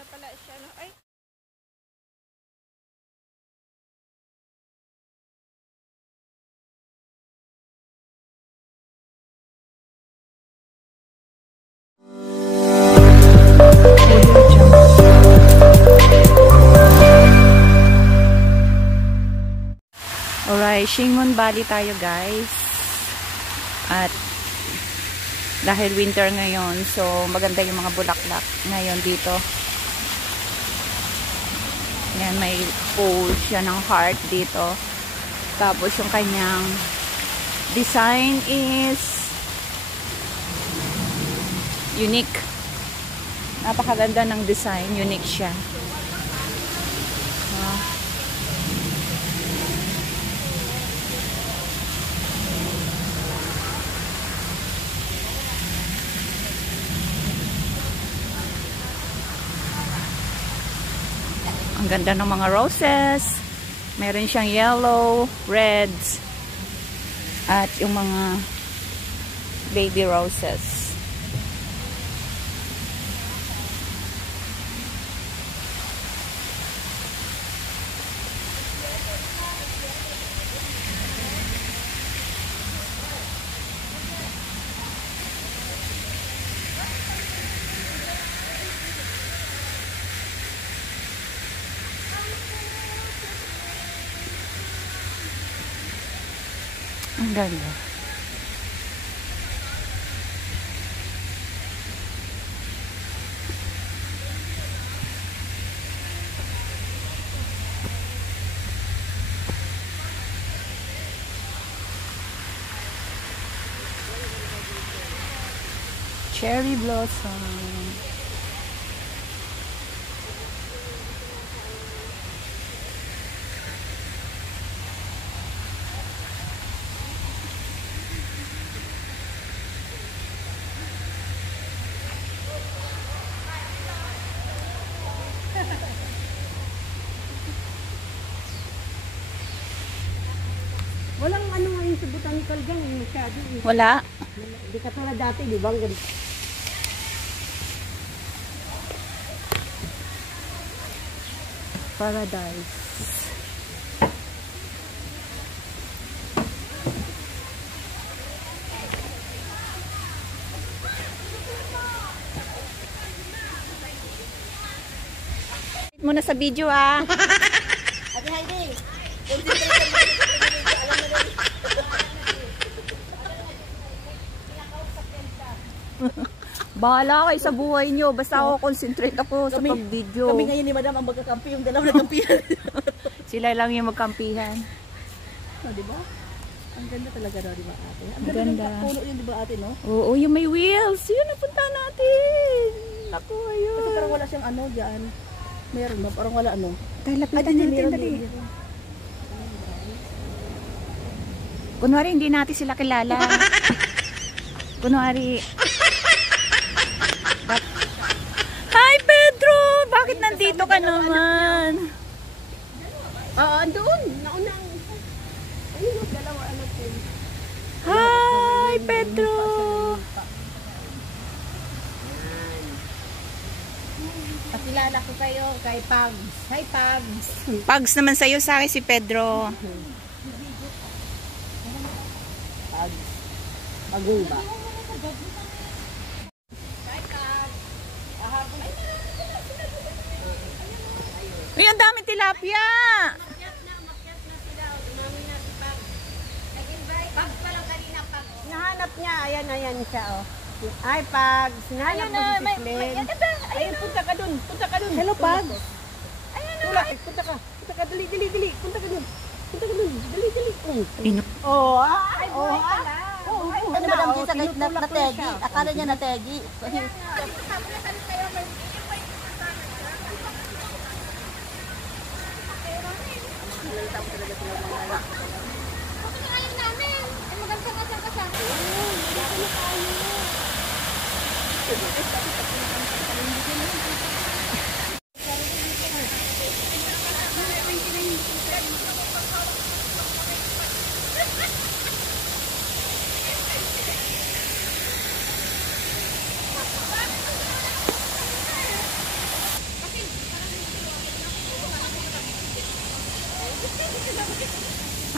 na pala siya, no? Ay! Alright, Shingmun Valley tayo guys. At dahil winter ngayon, so maganda yung mga bulaklak ngayon dito. Yan, may pole siya ng heart dito. Tapos yung kanyang design is unique. Napakaganda ng design, unique siya. Ang ganda ng mga roses. Meron siyang yellow, reds, at yung mga baby roses. Ang ganda. Cherry blossom. Walang ano ngayon sa botanical garden masyado. Wala. Hindi katulad dati, di ba? Paradise. Muna sa video ah. Ate Heidi, Bahala kayo sa buhay nyo. Basta ako concentrate ako sa pag-video. Kami ngayon ni Madam ang magkakampi, yung dalawa na kampihan. Sila lang yung magkampihan. Di ba? Ang ganda talaga daw, di ba ate? Ang Ganda. ganda ng puno yun, di ba ate, no? Oo, yung may wheels. Yun, napunta natin. Naku, ayun. Kasi parang wala siyang ano dyan. Meron ba? Parang wala ano. Dahil lapitan natin, dali. Kunwari, hindi natin sila kilala. Kunwari. Hi, Pedro! Bakit nandito ka naman? Doon. Naunang. Ayun, dalawa ano po. Hi, Pedro! Pakilala ko kayo kay Pags. Hi, Pags. Pags naman sa'yo, sa akin si Pedro. Pags. Magumba. Uy, ang dami tilapia! Nahanap niya. Ayan siya, oh. Ay, Pags. Nahanap mo si Sislin. Ayun, punta ka dun. Punta ka dun. Hello, Pags. Ayun na. Punta ka. Punta ka. Dali. Punta ka dun. Dali. Oh, ay, buhay pala. Ano ba lang sa kahit na tegi? Akala niya na tegi.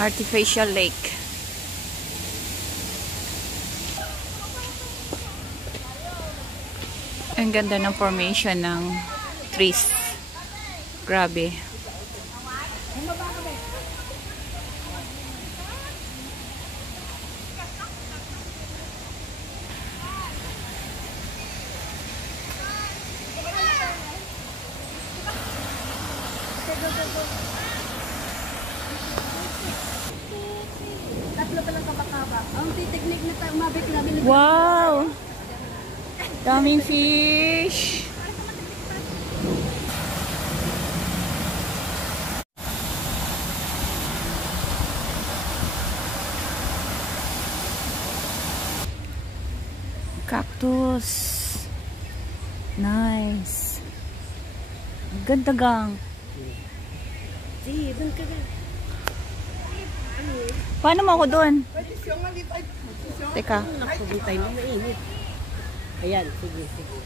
Artificial lake. Ang ganda ng formation ng trees. Grabe. Tatlo talang kabakaba. Ang titeknik na umabit namin. Wow! Daming fish! Cactus. Nice. Ganda gang. Sige, doon ka na. Paano mo ako doon? Teka. Nakapagutay mo, mainit. Ayan, sige, sige.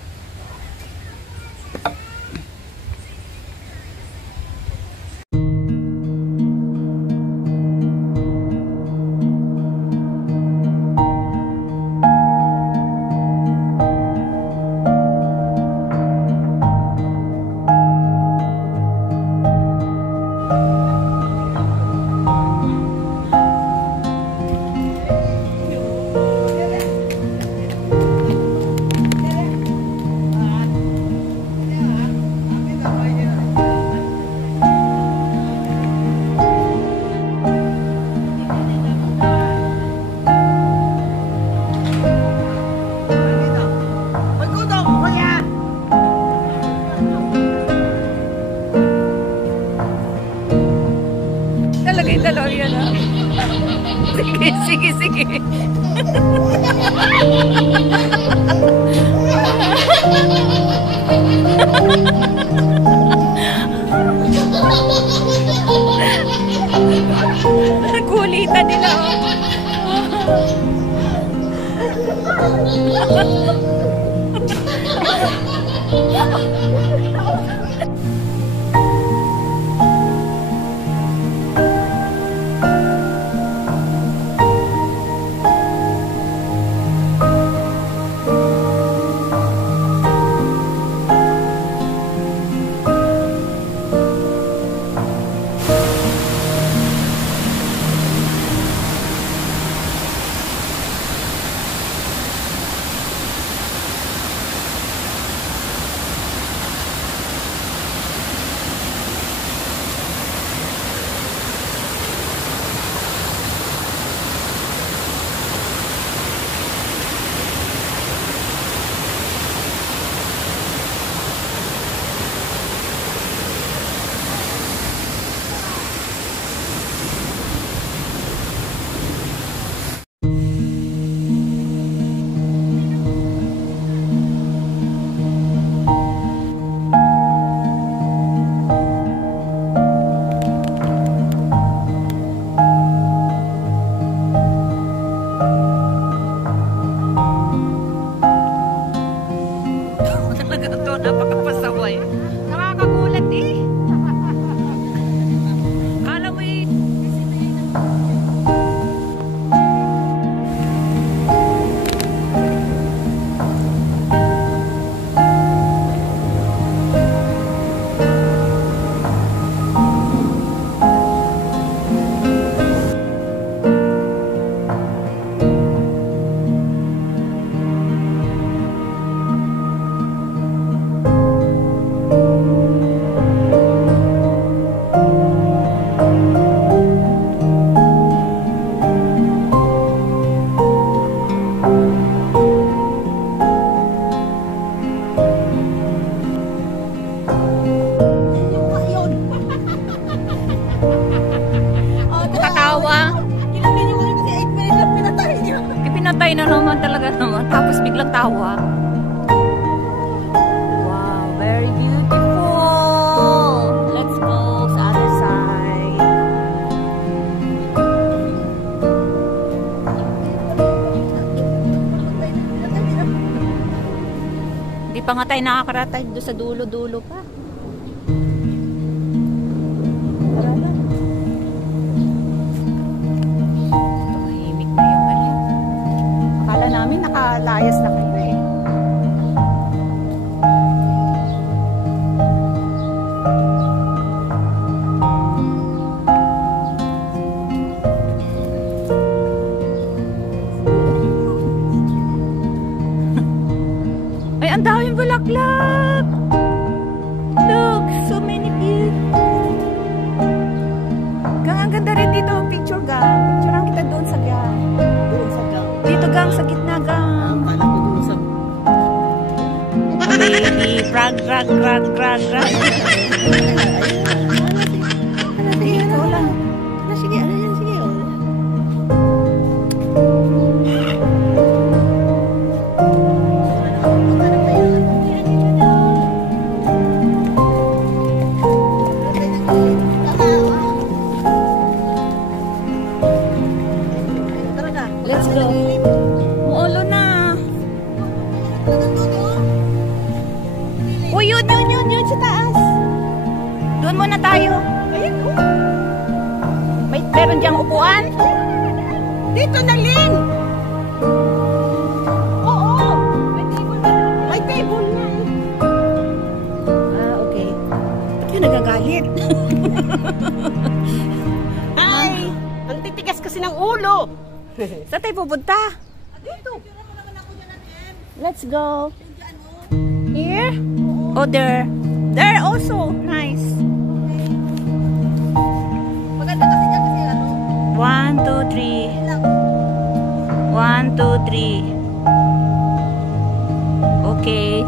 Dalaw yan ah. Sige, sige, sige. Kulitan nila napakapasaway. Nakakagulat eh. Kala mo eh. Pinatay na naman talaga naman. Tapos biglang tawa. Wow, very beautiful. Let's go sa other side. Hindi pa nga tayo nakakaratay doon sa dulo-dulo pa. layas na kayo eh. Ay, ang daming bulaklak! Look, so many people. Gang, ang ganda rin dito. Picture, gang. Picturean kita doon sa gang. Doon sa gang. Dito, gang, sa gitna, gang. Kala ko doon sa... Baby, frag, frag, frag, frag, frag. Sige, ikaw lang. Sige, ano yan? Sige. Let's go. Muulo na. Uy, yun sa taas. Doon muna tayo. Ayan, oh. Meron diyang upuan? Dito na, Lin! Oo! May table na. Ah, okay. Ba't yun nagagalit? Ay! Ang titigas kasi ng ulo! Saan tayo pupunta? Dito! Let's go. Here? Oh, there. There also. Nice. Maganda kasi dyan kasi ano. 1, 2, 3. 1, 2, 3. Okay.